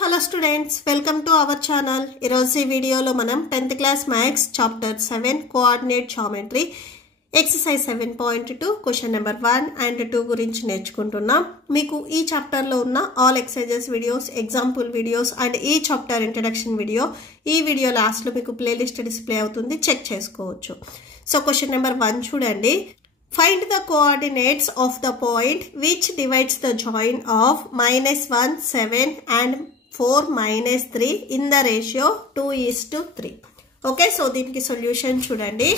hello students, welcome to our channel. ఈరోజు వీడియోలో మనం 10th class maths chapter 7 coordinate geometry exercise 7.2 question number 1 and 2 గురించి నేర్చుకుంటున్నాం. మీకు ఈ చాప్టర్ లో ఉన్న all exercises videos, example videos and ఈ చాప్టర్ ఇంట్రడక్షన్ వీడియో ఈ వీడియో లాస్ట్ లో మీకు ప్లేలిస్ట్ డిస్ప్లే అవుతుంది, చెక్ చేసుకోవచ్చు. సో క్వశ్చన్ నెంబర్ 1 చూడండి. Find the coordinates of the point which divides the join of -1, 7 and 4, -3 in the ratio 2:3. Okay, so దీనికి solution చూడండి.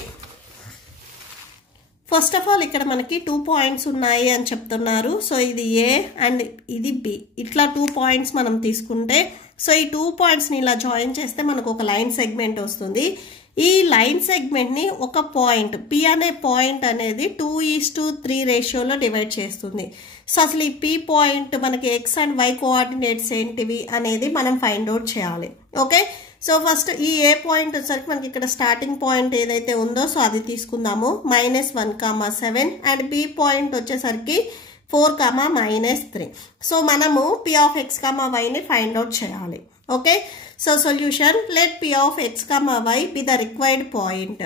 First of all ఇక్కడ మనకి 2 పాయింట్స్ ఉన్నాయి అని చెప్తున్నారు. సో ఇది A అండ్ ఇది B. ఇట్లా 2 పాయింట్స్ మనం తీసుకుంటే సో ఈ 2 పాయింట్స్ని ఇలా జాయిన్ చేస్తే మనకు ఒక లైన్ సెగ్మెంట్ వస్తుంది. ఈ లైన్ సెగ్మెంట్ ని ఒక పాయింట్ P అనే పాయింట్ అనేది 2:3 రేషియోలో డివైడ్ చేస్తుంది. సో అసలు ఈ P పాయింట్ మనకి X అండ్ Y కోఆర్డినేట్స్ ఏంటివి అనేది మనం ఫైండ్ అవుట్ చేయాలి. ఓకే, సో ఫస్ట్ ఈ A పాయింట్ వచ్చేసరికి మనకి ఇక్కడ స్టార్టింగ్ పాయింట్ ఏదైతే ఉందో సో అది తీసుకుందాము, -1, 7 అండ్ B పాయింట్ వచ్చేసరికి 4, -3. సో మనము P of X, Y ని ఫైండ్ అవుట్ చేయాలి. Okay, so solution, let P of X, Y be the required point.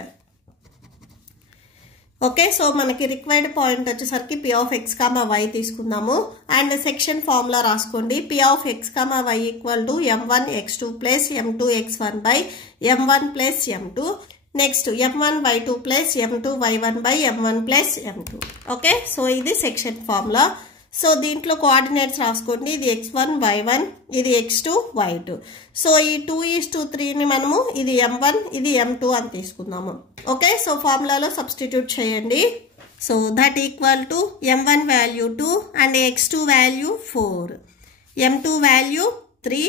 Okay, so మనకి రిక్వైర్డ్ పాయింట్ వచ్చేసరికి P of X, Y తీసుకుందాము and section formula రాసుకోండి. P of X, Y equal to m1x2 plus m2x1 by m1 plus m2. Next m1y2 plus m2y1 by m1 plus m2. Okay, so ఇది section formula. So దీంట్లో coordinates రాసుకోండి. ఇది x1, y1, ఇది x2, y2. So ఈ 2:3ని మనము ఇది m1, ఇది m2 అని తీసుకుందాము. ఓకే, సో ఫార్ములాలో సబ్స్టిట్యూట్ చేయండి. So that equal to m1 value 2 and x2 value 4, m2 value 3,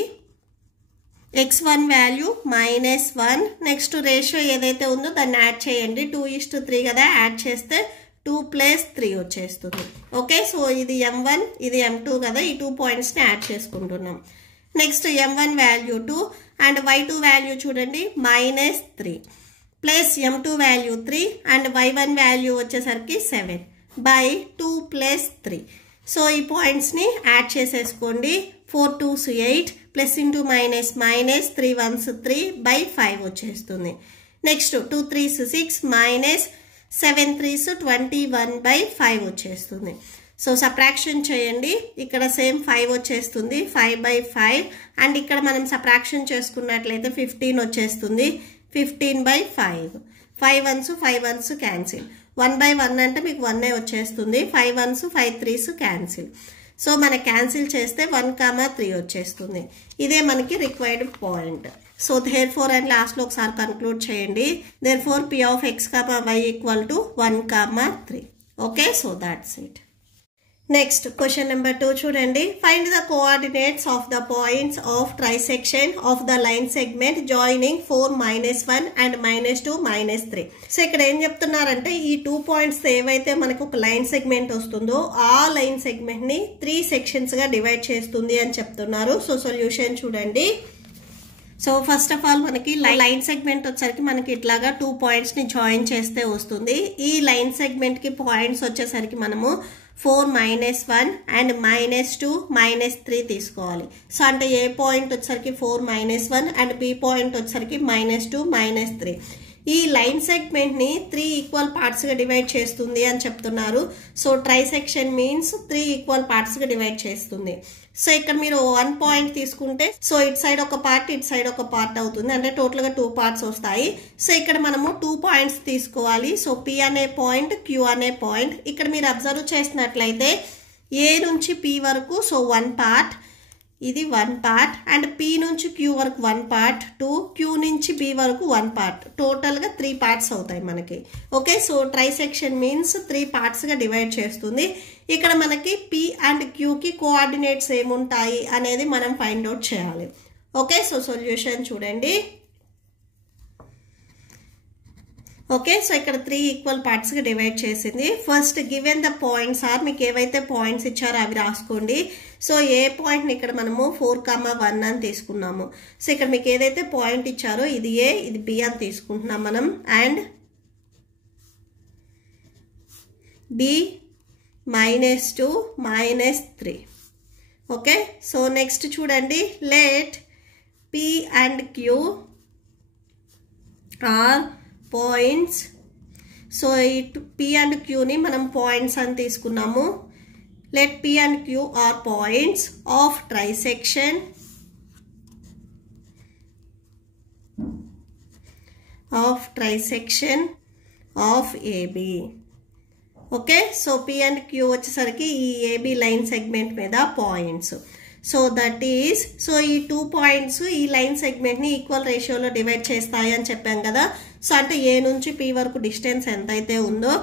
x1 value -1. Next ratio ఏదైతే ఉందో దాన్ని యాడ్ చేయండి. 2:3 కదా, యాడ్ చేస్తే 2 + 3 వచ్చేస్తుంది. ఓకే, సో ఇది m1, ఇది m2 కదా, ఈ 2 పాయింట్స్ని యాడ్ చేసుకుంటున్నాం. Next m1 value 2 and y2 value చూడండి -3 plus m2 value 3 and y1 value వచ్చేసరికి 7 బై 2 + 3. సో ఈ పాయింట్స్ని యాడ్ చేసేసుకోండి. 4 2s 8 plus into minus 3 1s 3 by 5 వచ్చేస్తుంది. నెక్స్ట్ 2 3s 6 7 3s 21 బై 5 వచ్చేస్తుంది. సో సబ్ట్రాక్షన్ చేయండి. ఇక్కడ సేమ్ 5 వచ్చేస్తుంది, 5 బై 5 అండ్ ఇక్కడ మనం సబ్ట్రాక్షన్ చేసుకున్నట్లయితే 15 వచ్చేస్తుంది, 15 బై 5. 5 1s క్యాన్సిల్, 1 బై 1 అంటే మీకు 1 వచ్చేస్తుంది, 5 1s 5 3s క్యాన్సిల్. సో మనకి క్యాన్సిల్ చేస్తే 1, 3 వచ్చేస్తుంది. ఇదే మనకి required point. So therefore and లాస్ట్లో ఒకసారి కన్క్లూడ్ చేయండి. therefore P of X, Y equal to 1, 3. Okay, so that's it. Next question number 2 చూడండి. Find the coordinates of the points of trisection of the line segment joining 4, -1 and -2, -3. So ఇక్కడ ఏం చెప్తున్నారంటే ఈ 2 points ఏవైతే మనకు ఒక line segment వస్తుందో ఆ లైన్ సెగ్మెంట్ ని 3 సెక్షన్స్ గా డివైడ్ చేస్తుంది అని చెప్తున్నారు. సో సొల్యూషన్ చూడండి. సో ఫస్ట్ ఆఫ్ ఆల్ మనకి లైన్ సెగ్మెంట్ వచ్చేసరికి మనకి ఇట్లాగా 2 పాయింట్స్ ని జాయిన్ చేస్తే వస్తుంది. ఈ లైన్ సెగ్మెంట్ కి పాయింట్స్ వచ్చేసరికి మనము 4, -1 అండ్ -2, -3 తీసుకోవాలి. సో అంటే ఏ పాయింట్ వచ్చేసరికి 4, -1 అండ్ బి పాయింట్ వచ్చేసరికి -2, -3. ఈ లైన్ సెగ్మెంట్ ని 3 ఈక్వల్ పార్ట్స్ గా డివైడ్ చేస్తుంది అని చెప్తున్నారు. So trisection means 3 equal parts గా డివైడ్ చేస్తుంది. సో ఇక్కడ మీరు 1 పాయింట్ తీసుకుంటే సో ఇటు సైడ్ ఒక పార్ట్, ఇటు సైడ్ ఒక పార్ట్ అవుతుంది, అంటే టోటల్ గా 2 పార్ట్స్ వస్తాయి. సో ఇక్కడ మనము 2 పాయింట్స్ తీసుకోవాలి. సో P అనే పాయింట్, Q అనే పాయింట్. ఇక్కడ మీరు అబ్జర్వ్ చేసినట్లయితే A నుంచి P వరకు సో 1 పార్ట్, ఇది 1 పార్ట్ అండ్ P నుంచి Q వరకు 1 పార్ట్, 2 Q నుంచి B వరకు 1 పార్ట్, టోటల్ గా 3 పార్ట్స్ అవుతాయి మనకి. Okay, so trisection means 3 parts గా డివైడ్ చేస్తుంది. ఇక్కడ మనకి P అండ్ Q కి కోఆర్డినేట్స్ ఏముంటాయి అనేది మనం ఫైండ్ అవుట్ చేయాలి. ఓకే, సో సొల్యూషన్ చూడండి. ఓకే, సో ఇక్కడ 3 ఈక్వల్ పార్ట్స్ గా డివైడ్ చేసింది. First given the points are, మీకు ఏవైతే పాయింట్స్ ఇచ్చారో అవి రాసుకోండి. సో ఏ పాయింట్ ని ఇక్కడ మనము 4, 1 అని తీసుకున్నాము. సో ఇక్కడ మీకు ఏదైతే పాయింట్ ఇచ్చారో ఇది A, ఇది B అని తీసుకుంటున్నాం మనం. And B -2, -3. Okay so next చూడండి let P and Q are points so ఈ P and Q ని మనం పాయింట్స్ అని తీసుకున్నాము let P and Q are points of trisection of AB okay so P and Q వచ్చేసరికి ఈ AB line segment మీద points so that is so ఈ 2 points ఈ లైన్ సెగ్మెంట్ని ఈక్వల్ రేషియోలో డివైడ్ చేస్తాయి అని చెప్పాం కదా సో అంటే A నుంచి P వరకు డిస్టెన్స్ ఎంతైతే ఉందో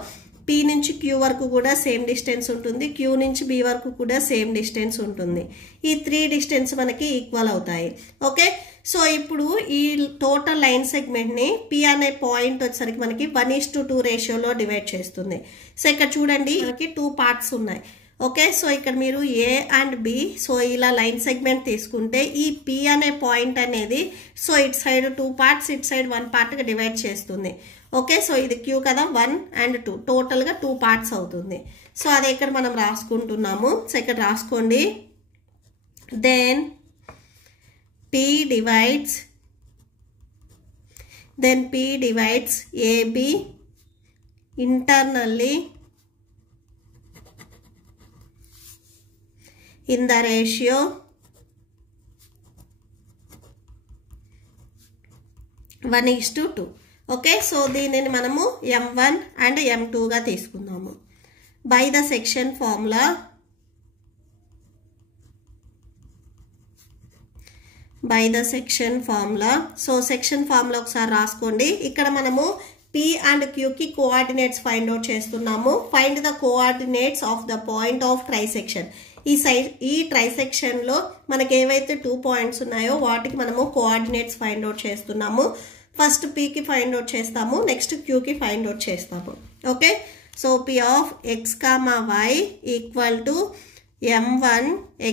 P నుంచి Q వరకు కూడా సేమ్ డిస్టెన్స్ ఉంటుంది Q నుంచి B వరకు కూడా సేమ్ డిస్టెన్స్ ఉంటుంది ఈ 3 డిస్టెన్స్ మనకి ఈక్వల్ అవుతాయి ఓకే సో ఇప్పుడు ఈ టోటల్ లైన్ సెగ్మెంట్ని P అనే పాయింట్ వచ్చేసరికి మనకి 1:2 రేషియోలో డివైడ్ చేస్తుంది సో ఇక్కడ చూడండి మనకి 2 పార్ట్స్ ఉన్నాయి ఓకే సో ఇక్కడ మీరు A అండ్ B సో ఇలా లైన్ సెగ్మెంట్ తీసుకుంటే ఈ P అనే పాయింట్ అనేది సో ఇటు సైడ్ 2 పార్ట్స్ ఇటు సైడ్ 1 పార్ట్గా డివైడ్ చేస్తుంది ఓకే సో ఇది Q కదా 1 and 2 టోటల్గా 2 పార్ట్స్ అవుతుంది సో అదే ఇక్కడ మనం రాసుకుంటున్నాము సో ఇక్కడ రాసుకోండి then P divides AB internally in the ratio one is to 2 okay so దీనిని మనము M1 and M2 గా తీసుకుందాము by the section formula by the section formula so section formula ఒకసారి రాసుకోండి ఇక్కడ మనము P and Q కి కోఆర్డినేట్స్ ఫైండ్ అవుట్ చేస్తున్నాము find the coordinates of the point of trisection ఈ ట్రైసెక్షన్ లో మనకి ఏవైతే 2 పాయింట్స్ ఉన్నాయో వాటికి మనము కోఆర్డినేట్స్ ఫైండ్ అవుట్ చేస్తున్నాము ఫస్ట్ P కి ఫైండ్ అవుట్ చేస్తాము నెక్స్ట్ Q కి ఫైండ్ అవుట్ చేస్తాము okay so P of x, y equal to M1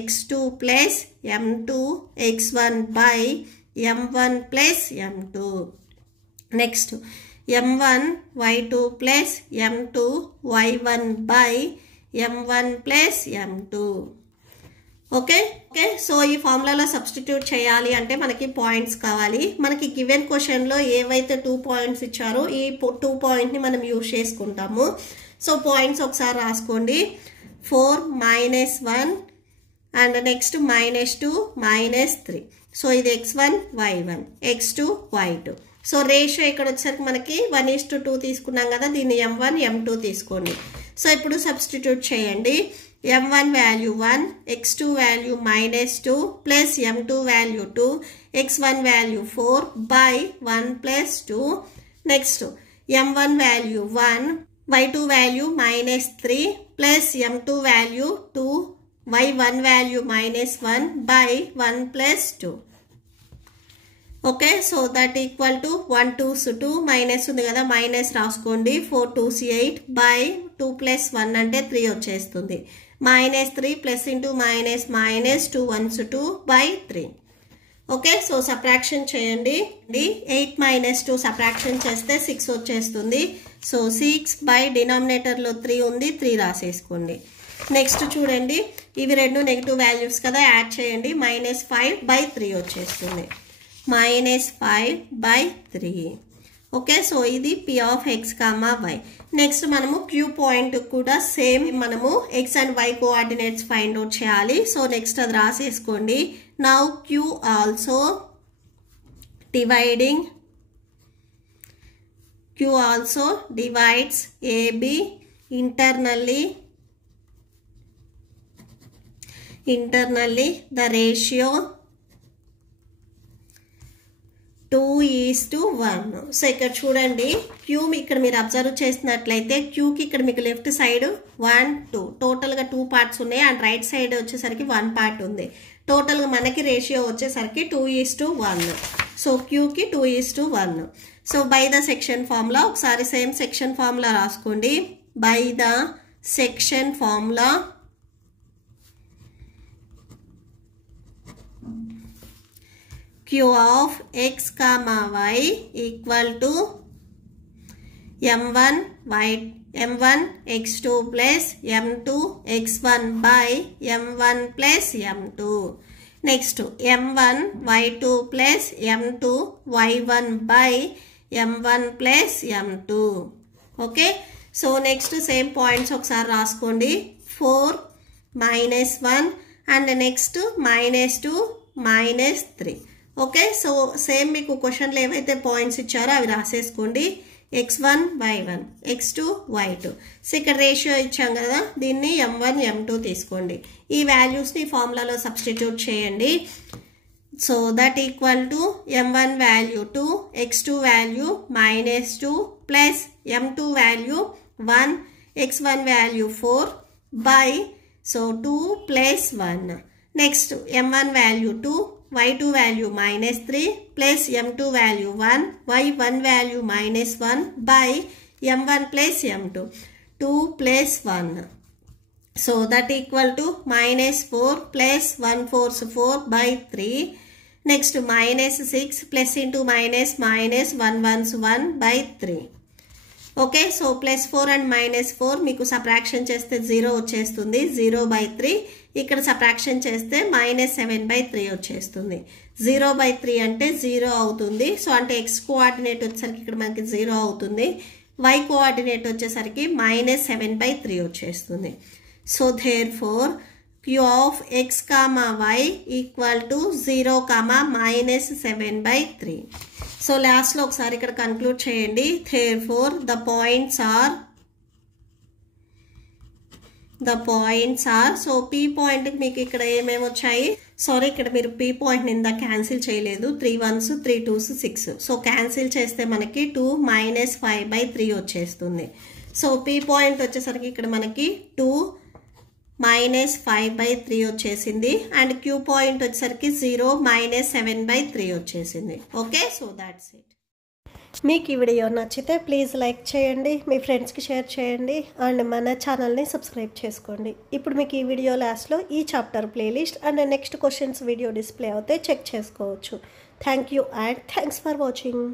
x2 plus M2 x1 by M1 plus M2 next M1 y2 plus M2 y1 by M1 plus M2 okay so ఈ ఫార్ములాలో substitute చేయాలి అంటే మనకి points కావాలి మనకి given క్వశ్చన్లో ఏవైతే 2 points ఇచ్చారో ఈ 2 పాయింట్ని మనం యూజ్ చేసుకుంటాము సో పాయింట్స్ ఒకసారి రాసుకోండి 4 -1 and next -2 -3 సో ఇది x1 y1 x2 y2 so ratio ఇక్కడ వచ్చేసరికి మనకి 1:2 తీసుకున్నాం కదా దీన్ని M1 M2 తీసుకోండి సో ఇప్పుడు సబ్స్టిట్యూట్ చేయండి M1 value 1 x2 value -2 plus M2 value 2 x1 value 4 by 1 plus 2 next M1 value 1 y2 value -3 plus m2 value 2 y1 value -1 by 1 plus 2 okay so that equal to 1 2 2 minus ఉంది కదా minus రాసుకోండి 4 2 8 by 2 plus 1 అంటే 3 వచ్చేస్తుంది -3 plus into minus 2 1 2 by 3 okay so subtraction చేయండి 8 - 2 subtraction చేస్తే 6 వచ్చేస్తుంది so 6 by డినామినేటర్లో 3 ఉంది 3 రాసేసుకోండి next చూడండి ఇవి రెండు నెగిటివ్ వాల్యూస్ కదా యాడ్ చేయండి -5/3 వచ్చేస్తుంది -5/3 ఓకే సో ఇది P of x, y next మనము Q పాయింట్ కూడా సేమ్ మనము x and y coordinates find out చేయాలి సో నెక్స్ట్ అది రాసేసుకోండి now Q also divides AB internally the ratio 2:1 so ఇక్కడ చూడండి Q ఇక్కడ మీరు అబ్జర్వ్ చేసినట్లయితే Q కి ఇక్కడ మీకు లెఫ్ట్ సైడ్ 1 2 టోటల్గా 2 పార్ట్స్ ఉన్నాయి అండ్ రైట్ సైడ్ వచ్చేసరికి 1 పార్ట్ ఉంది టోటల్గా మనకి రేషియో వచ్చేసరికి 2:1 సో Q కి 2:1 so by the section formula ఒకసారి సేమ్ సెక్షన్ ఫార్ములా రాసుకోండి by the section formula Q of x, y equal to M1 m1 x2 plus m2 x1 by m1 plus m2. Next m1 y2 plus m2 y1 by m1 plus m2. Okay, so next same points ఒకసారి రాసుకోండి. 4 minus 1 and next minus 2 minus 3. Okay, so same మీకు క్వశ్చన్లో ఏవైతే points ఇచ్చారో అవి రాసేసుకోండి. x1 y1 x2 y2. So ఇక్కడ ratio ఇచ్చాం కదా, దీన్ని m1 m2 తీసుకోండి. ఈ వాల్యూస్ని ఫార్ములాలో సబ్స్టిట్యూట్ చేయండి. So that equal to m1 value 2, x2 value -2 plus m2 value 1, x1 value 4 by so 2 plus 1. Next m1 value 2, y2 value -3 plus m2 value 1, y1 value -1 by m1 plus m2 2 plus 1. So that equal to -4 plus 1 4 4 by 3. Next -6 plus into minus minus 1 1 1 by 3. Okay, so +4 and -4 మీకు subtraction చేస్తే 0 వచ్చేస్తుంది, 0/3. ఇక్కడ subtraction చేస్తే -7/3 వచ్చేస్తుంది. 0/3 అంటే 0 అవుతుంది. So అంటే x coordinate వచ్చేసరికి ఇక్కడ మనకి 0 అవుతుంది, y కోఆర్డినేట్ వచ్చేసరికి -7/3 వచ్చేస్తుంది. So therefore q of x, y equal to 0, -7/3. So లాస్ట్లో ఒకసారి ఇక్కడ కన్క్లూడ్ చేయండి. Therefore the points are so P పాయింట్కి మీకు ఇక్కడ ఏమేమి వచ్చాయి, సారీ ఇక్కడ మీరు పీ పాయింట్ని ఇందా క్యాన్సిల్ చేయలేదు, 3 1s 3 2s 6. సో క్యాన్సిల్ చేస్తే మనకి 2 -5/3 వచ్చేస్తుంది. సో పీ పాయింట్ వచ్చేసరికి ఇక్కడ మనకి 2 -5/3 వచ్చేసింది అండ్ క్యూ పాయింట్ వచ్చేసరికి 0 -7/3 వచ్చేసింది. Okay, so that's it. మీకు ఈ వీడియో నచ్చితే ప్లీజ్ లైక్ చేయండి, మీ ఫ్రెండ్స్కి షేర్ చేయండి అండ్ మన ఛానల్ని సబ్స్క్రైబ్ చేసుకోండి. ఇప్పుడు మీకు ఈ వీడియో లాస్ట్లో ఈ chapter playlist and next questions video display అవుతే చెక్ చేసుకోవచ్చు. Thank you and thanks for watching.